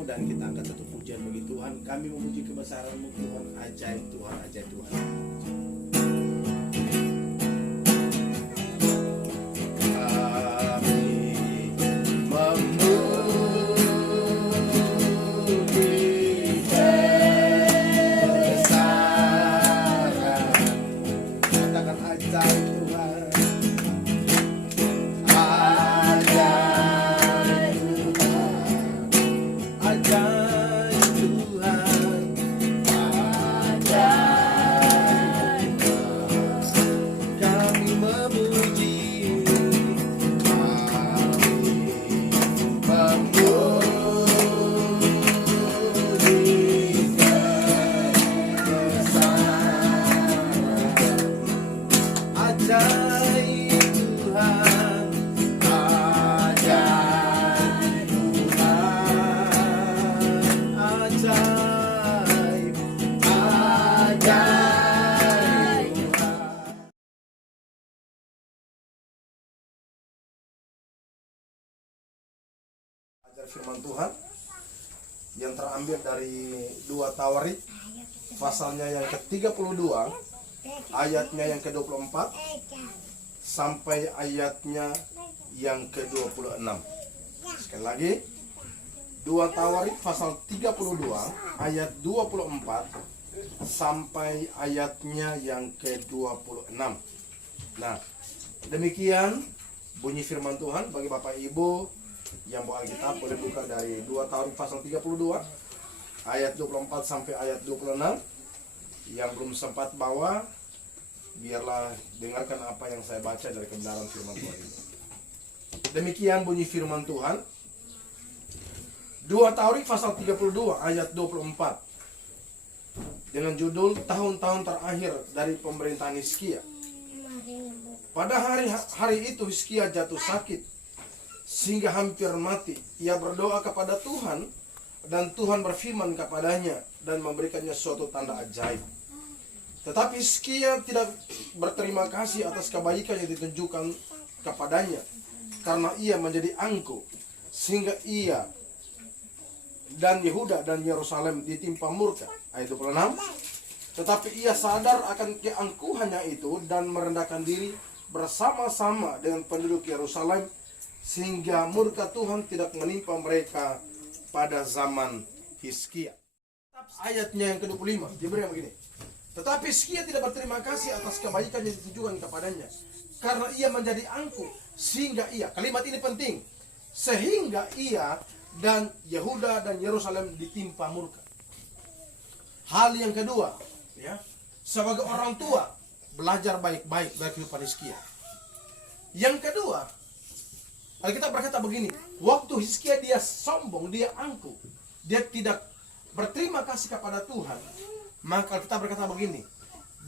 firman-Mu dan kita angkat satu pujian bagi Tuhan. Kami memuji kebesaran-Mu Tuhan, ajaib Tuhan, ajaib Tuhan. Firman Tuhan yang terambil dari 2 Tawarik pasalnya yang ke-32 ayatnya yang ke-24 sampai ayatnya yang ke-26. Sekali lagi 2 Tawarik pasal 32 ayat 24 sampai ayatnya yang ke-26. Nah, demikian bunyi firman Tuhan. Bagi Bapak Ibu yang bawa Alkitab boleh buka dari 2 Tawarik pasal 32 ayat 24 sampai ayat 26. Yang belum sempat bawa, biarlah dengarkan apa yang saya baca dari kebenaran firman Tuhan ini. Demikian bunyi firman Tuhan. 2 Tawarik pasal 32 ayat 24 dengan judul tahun-tahun terakhir dari pemerintahan Hizkia. Pada hari itu Hizkia jatuh sakit sehingga hampir mati. Ia berdoa kepada Tuhan dan Tuhan berfirman kepadanya dan memberikannya suatu tanda ajaib. Tetapi Hizkia tidak berterima kasih atas kebaikan yang ditunjukkan kepadanya karena ia menjadi angkuh, sehingga ia dan Yehuda dan Yerusalem ditimpa murka. Ayat 26. Tetapi ia sadar akan keangkuhannya itu dan merendahkan diri bersama-sama dengan penduduk Yerusalem, sehingga murka Tuhan tidak menimpa mereka pada zaman Hizkia. Ayatnya yang ke-25 diberi begini. Tetapi Hizkia tidak berterima kasih atas kebaikan yang ditujukan kepadanya karena ia menjadi angkuh, sehingga ia, kalimat ini penting, sehingga ia dan Yehuda dan Yerusalem ditimpa murka. Hal yang kedua, ya, sebagai orang tua belajar baik-baik dari kehidupan Hizkia. Yang kedua, Alkitab berkata begini, waktu Hizkia dia sombong, dia angkuh, dia tidak berterima kasih kepada Tuhan, maka Alkitab berkata begini,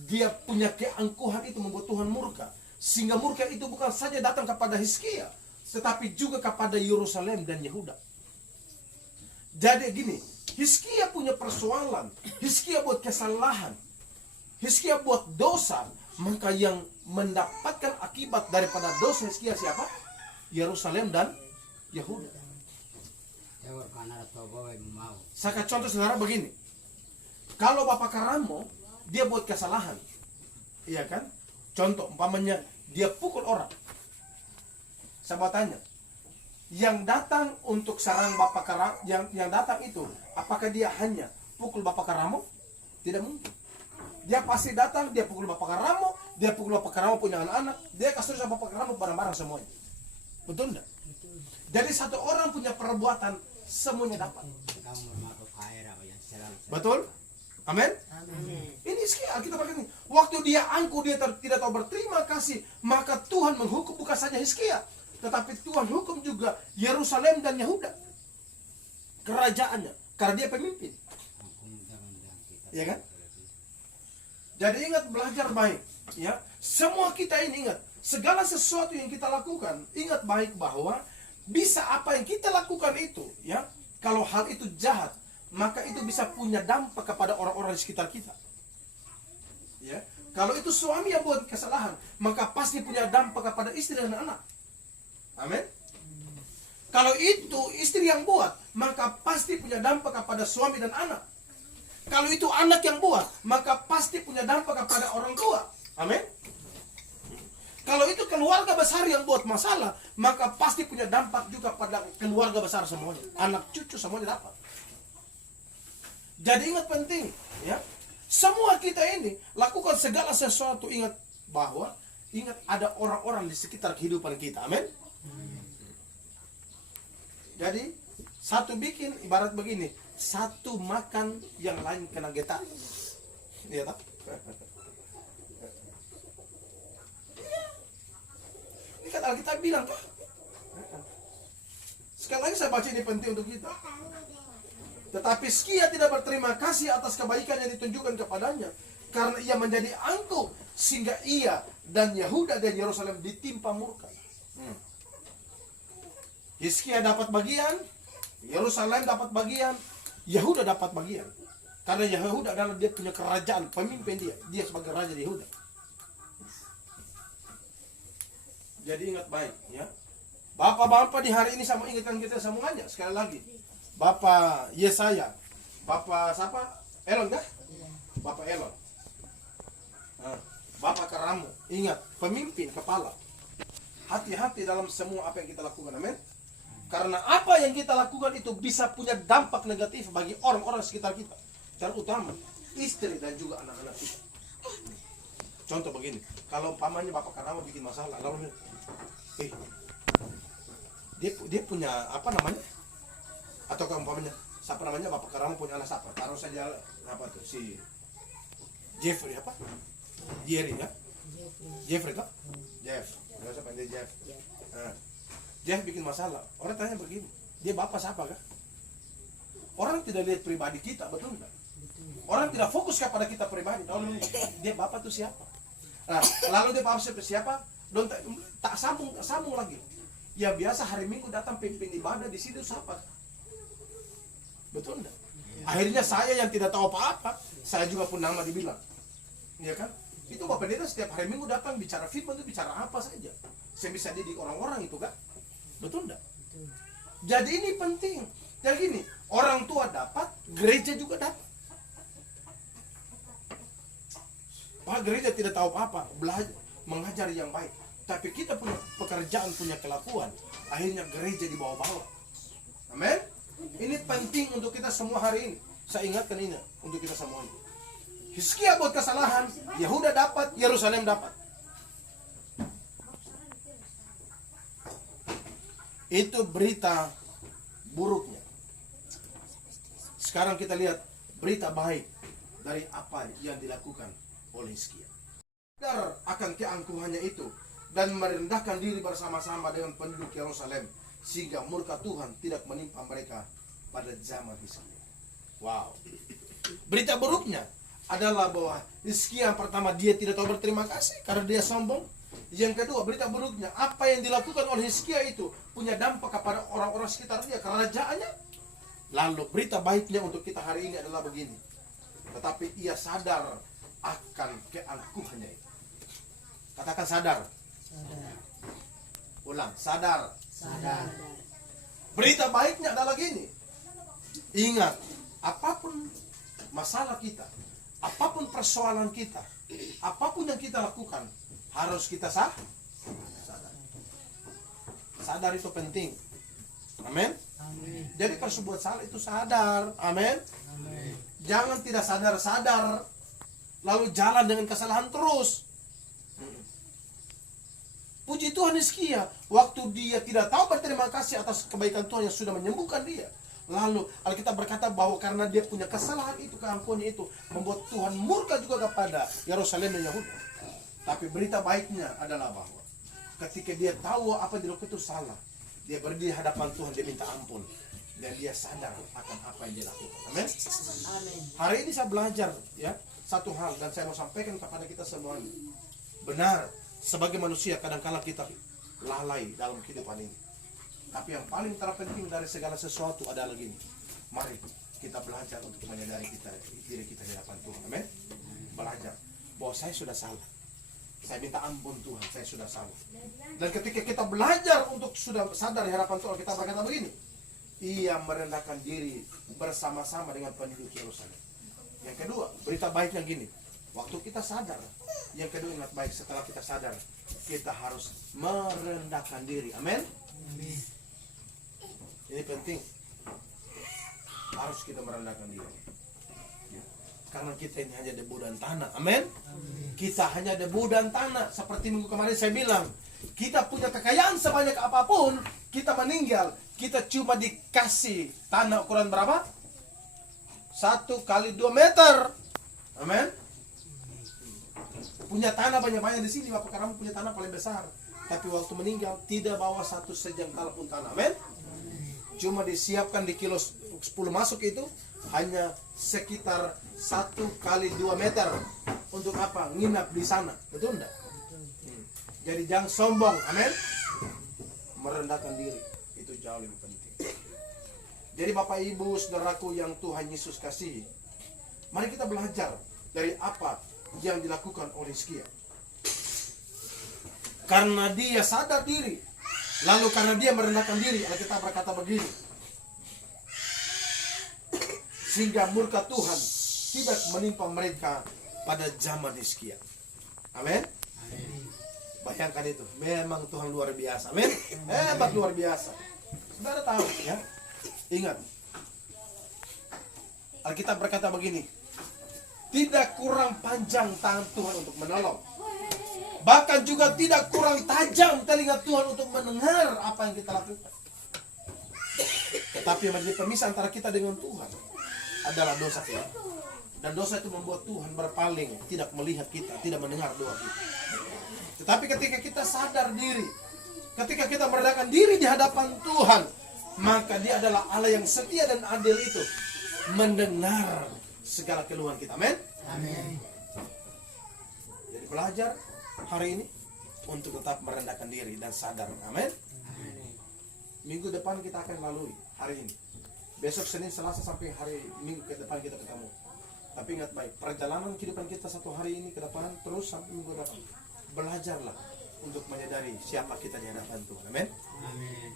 dia punya keangkuhan itu membuat Tuhan murka, sehingga murka itu bukan saja datang kepada Hizkia, tetapi juga kepada Yerusalem dan Yehuda. Jadi gini, Hizkia punya persoalan, Hizkia buat kesalahan, Hizkia buat dosa, maka yang mendapatkan akibat daripada dosa Hizkia siapa? Yerusalem dan Yehuda. Saya contoh saudara begini. Kalau Bapak Karamo, dia buat kesalahan, iya kan? Contoh, umpamanya dia pukul orang. Saya mau tanya, yang datang untuk sarang Bapak Karamo, yang datang itu, apakah dia hanya pukul Bapak Karamo? Tidak mungkin. Dia pasti datang, dia pukul Bapak Karamo, dia pukul Bapak Karamo punya anak-anak, dia kasih sama Bapak Karamo barang-barang semuanya. Betul enggak? Jadi satu orang punya perbuatan, semuanya dapat. Betul? Amin? Ini Hizkia, kita berkata, waktu dia angkuh, dia tidak tahu berterima kasih, maka Tuhan menghukum bukan saja Hizkia, tetapi Tuhan hukum juga Yerusalem dan Yehuda, kerajaannya, karena dia pemimpin. Ya kan? Jadi ingat, belajar baik, ya. Semua kita ini ingat, segala sesuatu yang kita lakukan, ingat baik bahwa bisa apa yang kita lakukan itu, ya, kalau hal itu jahat, maka itu bisa punya dampak kepada orang-orang di sekitar kita. Ya, kalau itu suami yang buat kesalahan, maka pasti punya dampak kepada istri dan anak. Amin. Kalau itu istri yang buat, maka pasti punya dampak kepada suami dan anak. Kalau itu anak yang buat, maka pasti punya dampak kepada orang tua. Amin. Kalau itu keluarga besar yang buat masalah, maka pasti punya dampak juga pada keluarga besar semuanya. Anak cucu semuanya dapat. Jadi ingat penting, ya. Semua kita ini lakukan segala sesuatu, ingat bahwa ada orang-orang di sekitar kehidupan kita. Amin. Jadi satu bikin ibarat begini, satu makan yang lain kena getah. Iya tak? Ini kan Alkitab bilang kok. Sekali lagi saya baca, ini penting untuk kita. Tetapi Hizkia tidak berterima kasih atas kebaikan yang ditunjukkan kepadanya, karena ia menjadi angkuh sehingga ia dan Yehuda dan Yerusalem ditimpa murka. Hizkia dapat bagian, Yerusalem dapat bagian, Yehuda dapat bagian. Karena Yehuda adalah dia punya kerajaan, pemimpin dia sebagai raja di Yehuda. Jadi ingat baik, ya. Bapak-bapak di hari ini sama ingatkan kita semuanya sekali lagi. Bapak Yesaya, Bapak siapa? Elon kah? Bapak Elon. Bapak Karamu, ingat, pemimpin, kepala. Hati-hati dalam semua apa yang kita lakukan, amin. Karena apa yang kita lakukan itu bisa punya dampak negatif bagi orang-orang sekitar kita. Terutama istri dan juga anak-anak kita. Contoh begini, kalau umpamanya Bapak Karamu bikin masalah, lalu dia punya apa namanya? Atau umpamanya siapa namanya, Bapak Karamu punya anak siapa? Taruh saja apa tuh, si Jeffrey apa? Jerry ya? Jeffrey kah? Jeff. Siapa dia Jeff? Jeff bikin masalah. Orang tanya begini, dia bapak siapa kah? Orang tidak lihat pribadi kita, betul nggak? Orang tidak fokus kepada kita pribadi. Tahu dia bapak itu siapa? Nah, lalu dia bapak siapa? Tak sambung lagi. Ya biasa hari Minggu datang pimpin ibadah di situ siapa? Betul enggak? Akhirnya saya yang tidak tahu apa-apa, saya juga pun nama dibilang. Iya kan? Itu Bapak Pendeta setiap hari Minggu datang bicara firman itu bicara apa saja. Saya bisa didik orang-orang itu kan? Betul enggak? Jadi ini penting. Jadi gini, orang tua dapat, gereja juga dapat. Pak, gereja tidak tahu apa-apa, belajar, mengajar yang baik. Tapi kita punya pekerjaan, punya kelakuan, akhirnya gereja di bawah-bawah. Amin. Ini penting untuk kita semua hari ini. Saya ingatkan ini untuk kita semua. Hizkia buat kesalahan, Yehuda dapat, Yerusalem dapat. Itu berita buruknya. Sekarang kita lihat berita baik dari apa yang dilakukan oleh Hizkia. Sadar akan keangkuhannya itu dan merendahkan diri bersama-sama dengan penduduk Yerusalem sehingga murka Tuhan tidak menimpa mereka pada zaman Hizkia. Wow. Berita buruknya adalah bahwa Hizkia yang pertama dia tidak tahu berterima kasih karena dia sombong. Yang kedua, berita buruknya, apa yang dilakukan oleh Hizkia itu punya dampak kepada orang-orang sekitar dia, kerajaannya. Lalu berita baiknya untuk kita hari ini adalah begini. Tetapi ia sadar akan keangkuhannya itu. Katakan sadar. Sadar. Ulang, sadar. Sadar. Berita baiknya adalah gini. Ingat, apapun masalah kita, apapun persoalan kita, apapun yang kita lakukan, harus kita sadar. Sadar itu penting. Amin. Amin. Jadi kalau buat salah itu sadar. Amin. Amin. Jangan tidak sadar-sadar lalu jalan dengan kesalahan terus. Puji Tuhan, Hizkia waktu dia tidak tahu berterima kasih atas kebaikan Tuhan yang sudah menyembuhkan dia. Lalu Alkitab berkata bahwa karena dia punya kesalahan itu, keampunan itu membuat Tuhan murka juga kepada Yerusalem dan Yehuda. Tapi berita baiknya adalah bahwa ketika dia tahu apa yang dilakukan itu salah, dia berdiri di hadapan Tuhan, dia minta ampun dan dia sadar akan apa yang dia lakukan. Amin. Amin. Hari ini saya belajar ya satu hal dan saya mau sampaikan kepada kita semuanya. Benar, sebagai manusia kadang-kala kita lalai dalam kehidupan ini. Tapi yang paling terpenting dari segala sesuatu adalah gini. Mari kita belajar untuk menyadari diri kita di hadapan Tuhan. Amin. Belajar bahwa saya sudah salah. Saya minta ampun Tuhan, saya sudah salah. Dan ketika kita belajar untuk sudah sadar di hadapan Tuhan, kita berkata begini, ia merendahkan diri bersama-sama dengan penduduk Yerusalem. Yang kedua, berita baiknya gini, waktu kita sadar, yang kedua ingat baik, setelah kita sadar, kita harus merendahkan diri. Amin. Ini penting, harus kita merendahkan diri. Karena kita ini hanya debu dan tanah. Amin. Kita hanya debu dan tanah. Seperti minggu kemarin saya bilang, kita punya kekayaan sebanyak apapun, kita meninggal, kita cuma dikasih tanah ukuran berapa? 1 kali 2 meter. Amin. Punya tanah banyak-banyak di sini, Bapak, karena punya tanah paling besar. Tapi waktu meninggal tidak bawa 1 sejengkal pun tanah. Amin. Cuma disiapkan di kilo 10 masuk itu hanya sekitar 1 kali 2 meter. Untuk apa? Nginap di sana. Betul enggak? Jadi jangan sombong. Amin. Merendahkan diri itu jauh lebih penting. Jadi Bapak Ibu saudaraku yang Tuhan Yesus kasih, mari kita belajar dari apa yang dilakukan oleh Hizkia. Karena dia sadar diri, lalu karena dia merendahkan diri, Alkitab berkata begini, sehingga murka Tuhan tidak menimpa mereka pada zaman Hizkia. Amin. Bayangkan itu, memang Tuhan luar biasa. Amin. Hebat, luar biasa. Saudara tahu ya, ingat, Alkitab berkata begini, tidak kurang panjang tangan Tuhan untuk menolong, bahkan juga tidak kurang tajam telinga Tuhan untuk mendengar apa yang kita lakukan. Tetapi yang menjadi pemisah antara kita dengan Tuhan adalah dosa kita. Dan dosa itu membuat Tuhan berpaling, tidak melihat kita, tidak mendengar doa kita. Tetapi ketika kita sadar diri, ketika kita merendahkan diri di hadapan Tuhan, maka Dia adalah Allah yang setia dan adil itu, mendengar segala keluhan kita. Amin. Amin. Jadi belajar hari ini untuk tetap merendahkan diri dan sadar. Amin. Minggu depan kita akan lalui hari ini. Besok Senin, Selasa sampai hari Minggu ke depan kita ketemu. Tapi ingat baik, perjalanan kehidupan kita 1 hari ini ke depan terus sampai minggu depan. Belajarlah untuk menyadari siapa kita di hadapan Tuhan. Amin.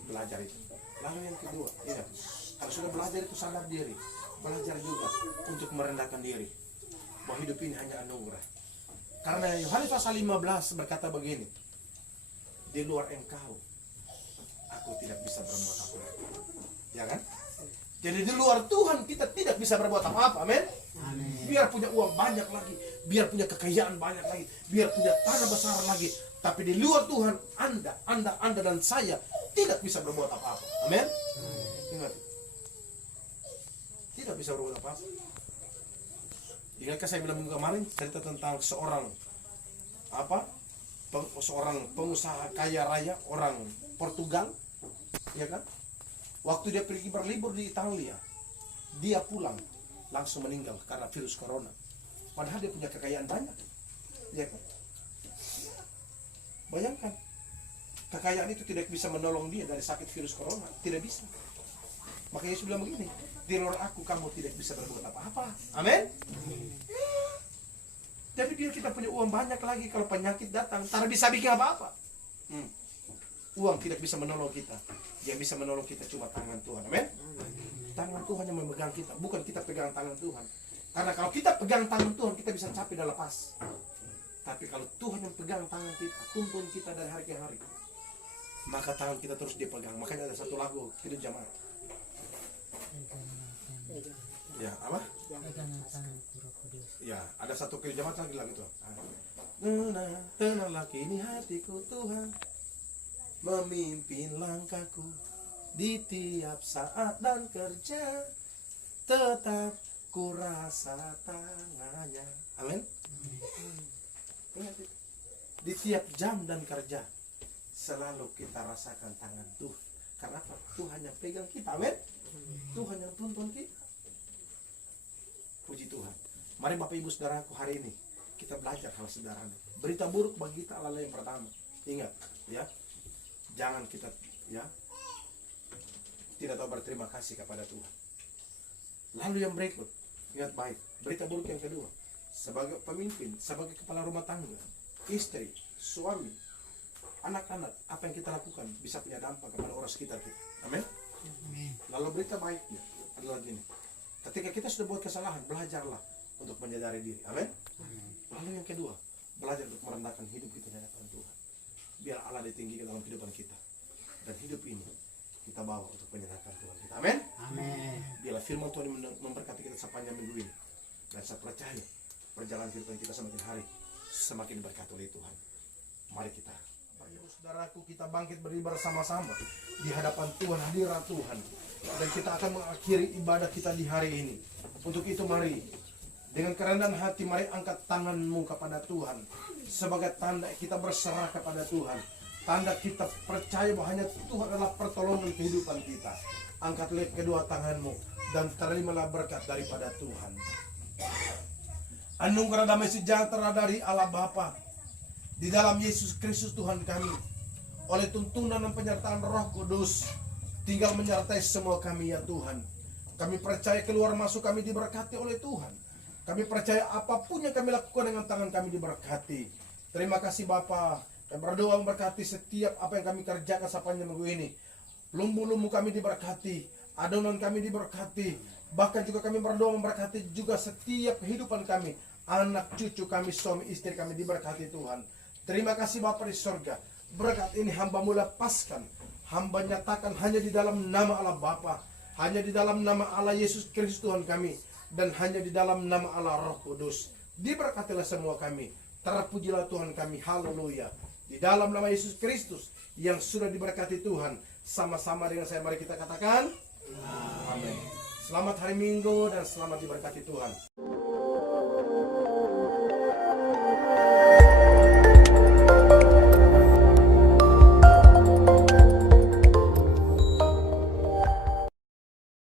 Belajar itu. Lalu yang kedua, ingat, kalau sudah belajar itu sadar diri. Belajar juga untuk merendahkan diri, bahwa hidup ini hanya anugerah. Karena Yohanes pasal 15 berkata begini, di luar engkau aku tidak bisa berbuat apa-apa. Ya kan? Jadi di luar Tuhan kita tidak bisa berbuat apa-apa. Amin. Biar punya uang banyak lagi, biar punya kekayaan banyak lagi, biar punya tanah besar lagi, tapi di luar Tuhan Anda dan saya tidak bisa berbuat apa-apa. Amin. Ingat, tidak bisa berbuat apa-apa. Ingatkah saya bilang minggu kemarin cerita tentang seorang pengusaha kaya raya orang Portugal, ya kan? Waktu dia pergi berlibur di Italia, dia pulang langsung meninggal karena virus corona. Padahal dia punya kekayaan banyak, ya kan? Bayangkan, kekayaan itu tidak bisa menolong dia dari sakit virus corona, tidak bisa. Makanya Yesus bilang begini, di luar aku kamu tidak bisa berbuat apa-apa. Amin. Jadi biar kita punya uang banyak lagi, kalau penyakit datang, tak bisa bikin apa-apa. Uang tidak bisa menolong kita. Yang bisa menolong kita cuma tangan Tuhan. Amin. Tangan Tuhan yang memegang kita, bukan kita pegang tangan Tuhan. Karena kalau kita pegang tangan Tuhan, kita bisa capek dan lepas. Tapi kalau Tuhan yang pegang tangan kita, tuntun kita dari hari ke hari, maka tangan kita terus dipegang. Makanya ada satu lagu Kidung Jamaat. Ya, apa? Ya, ada satu Kidung Jamaat lagi lagu itu. Tenanglah kini hatiku Tuhan, memimpin langkahku di tiap saat dan kerja, tetap ku rasa tangannya. Amin. Di tiap jam dan kerja selalu kita rasakan tangan Tuhan. Karena apa? Tuhan yang pegang kita. Amin. Tuhan yang tuntun kita. Puji Tuhan. Mari Bapak Ibu Saudaraku, hari ini kita belajar hal sederhana. Berita buruk bagi kita adalah yang pertama. Ingat, ya. Jangan kita tidak tahu berterima kasih kepada Tuhan. Lalu yang berikut, ingat baik, berita buruk yang kedua, sebagai pemimpin, sebagai kepala rumah tangga, istri, suami, anak-anak, apa yang kita lakukan bisa punya dampak kepada orang sekitar kita. Amin. Lalu berita baiknya adalah gini, ketika kita sudah buat kesalahan, belajarlah untuk menyadari diri. Amin. Lalu yang kedua, belajar untuk merendahkan hidup kita di hadapan Tuhan. Biar Allah ditinggikan dalam kehidupan kita. Dan hidup ini kita bawa untuk menyenangkan Tuhan kita. Amin. Amin. Biarlah firman Tuhan memberkati kita sepanjang minggu ini. Dan saya percaya perjalanan kehidupan kita semakin hari semakin berkat oleh Tuhan. Mari kita, saudaraku, kita bangkit berdiri bersama-sama di hadapan Tuhan, hadirat Tuhan. Dan kita akan mengakhiri ibadah kita di hari ini. Untuk itu mari, dengan kerendahan hati, mari angkat tanganmu kepada Tuhan. Sebagai tanda kita berserah kepada Tuhan. Tanda kita percaya bahwa hanya Tuhan adalah pertolongan kehidupan kita. Angkatlah kedua tanganmu dan terimalah berkat daripada Tuhan. Anugerah damai sejahtera dari Allah Bapa di dalam Yesus Kristus Tuhan kami, oleh tuntunan dan penyertaan Roh Kudus, tinggal menyertai semua kami ya Tuhan. Kami percaya keluar masuk kami diberkati oleh Tuhan. Kami percaya apapun yang kami lakukan dengan tangan kami diberkati. Terima kasih Bapa. Kami berdoa memberkati setiap apa yang kami kerjakan sepanjang minggu ini. Lumbu-lumbu kami diberkati, adonan kami diberkati. Bahkan juga kami berdoa memberkati juga setiap kehidupan kami. Anak cucu kami, suami istri kami diberkati Tuhan. Terima kasih Bapa di surga. Berkat ini hamba-Mu lepaskan. Hamba nyatakan hanya di dalam nama Allah Bapa, hanya di dalam nama Allah Yesus Kristus Tuhan kami, dan hanya di dalam nama Allah Roh Kudus. Diberkatilah semua kami. Terpujilah Tuhan kami. Haleluya. Di dalam nama Yesus Kristus yang sudah diberkati Tuhan, sama-sama dengan saya mari kita katakan amin. Selamat hari Minggu dan selamat diberkati Tuhan.